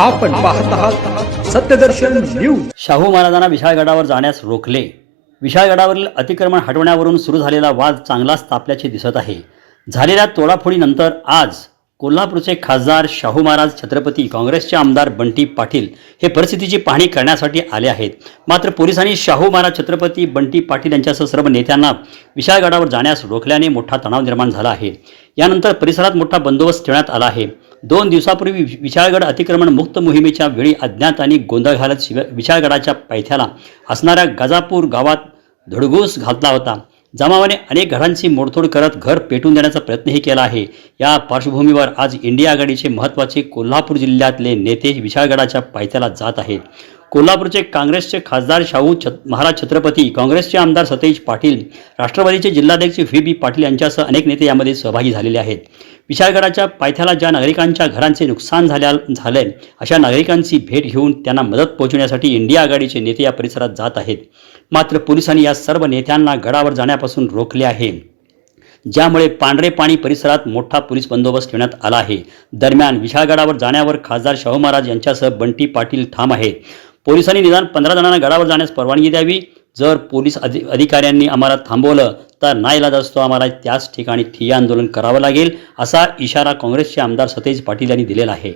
आपण पाहत आहात सत्यदर्शन न्यूज. शाहू महाराजांना विशाळगडावर जाण्यास रोखले. विशाळगडावरील अतिक्रमण हटवण्यावरून सुरू झालेला वाद चांगलाच तापल्याचे दिसत आहे. झालेल्या तोडाफोडीनंतर आज कोल्हापूरचे खासदार शाहू महाराज छत्रपती काँग्रेसचे आमदार बंटी पाटील हे परिस्थितीची पाहणी करण्यासाठी आले आहेत. मात्र पोलिसांनी शाहू महाराज छत्रपती बंटी पाटील यांच्यासह सर्व नेत्यांना विशाळगडावर जाण्यास रोखल्याने मोठा तणाव निर्माण झाला आहे. यानंतर परिसरात मोठा बंदोबस्त ठेवण्यात आला आहे. दोन दिवसापूर्वी विशाळगड अतिक्रमण मुक्त मोहिमेच्या वेळी अज्ञात आणि गोंधळ घालत शिव विशाळगडाच्या पायथ्याला असणाऱ्या गजापूर गावात धडगूस घातला होता. जमावाने अनेक घरांची मोडतोड करत घर पेटून देण्याचा प्रयत्नही केला आहे. या पार्श्वभूमीवर आज इंडिया आघाडीचे महत्त्वाचे कोल्हापूर जिल्ह्यातले नेते विशाळगडाच्या पायथ्याला जात आहेत. कोल्हापूरचे काँग्रेसचे खासदार शाहू छत महाराज छत्रपती काँग्रेसचे आमदार सतेज पाटील राष्ट्रवादीचे जिल्हाध्यक्ष व्ही बी पाटील यांच्यासह अनेक नेते यामध्ये सहभागी झालेले आहेत. विशाळगडाच्या पायथ्याला ज्या नागरिकांच्या घरांचे नुकसान झाल्या झालंय अशा नागरिकांची भेट घेऊन त्यांना मदत पोहोचवण्यासाठी इंडिया आघाडीचे नेते या परिसरात जात आहेत. मात्र पोलिसांनी या सर्व नेत्यांना गडावर जाण्यापासून रोखले आहे. ज्यामुळे पांढरे पाणी परिसरात मोठा पोलीस बंदोबस्त ठेवण्यात आला आहे. दरम्यान विशाळगडावर जाण्यावर खासदार शाहू महाराज यांच्यासह बंटी पाटील ठाम आहेत. पोलिसांनी निदान पंधरा जणांना गडावर जाण्यास परवानगी द्यावी. जर पोलीस अधि अधिकाऱ्यांनी आम्हाला थांबवलं तर नाईलाज असतो आम्हाला त्याच ठिकाणी ठिय्या आंदोलन करावं लागेल असा इशारा काँग्रेसचे आमदार सतेज पाटील यांनी दिलेला आहे.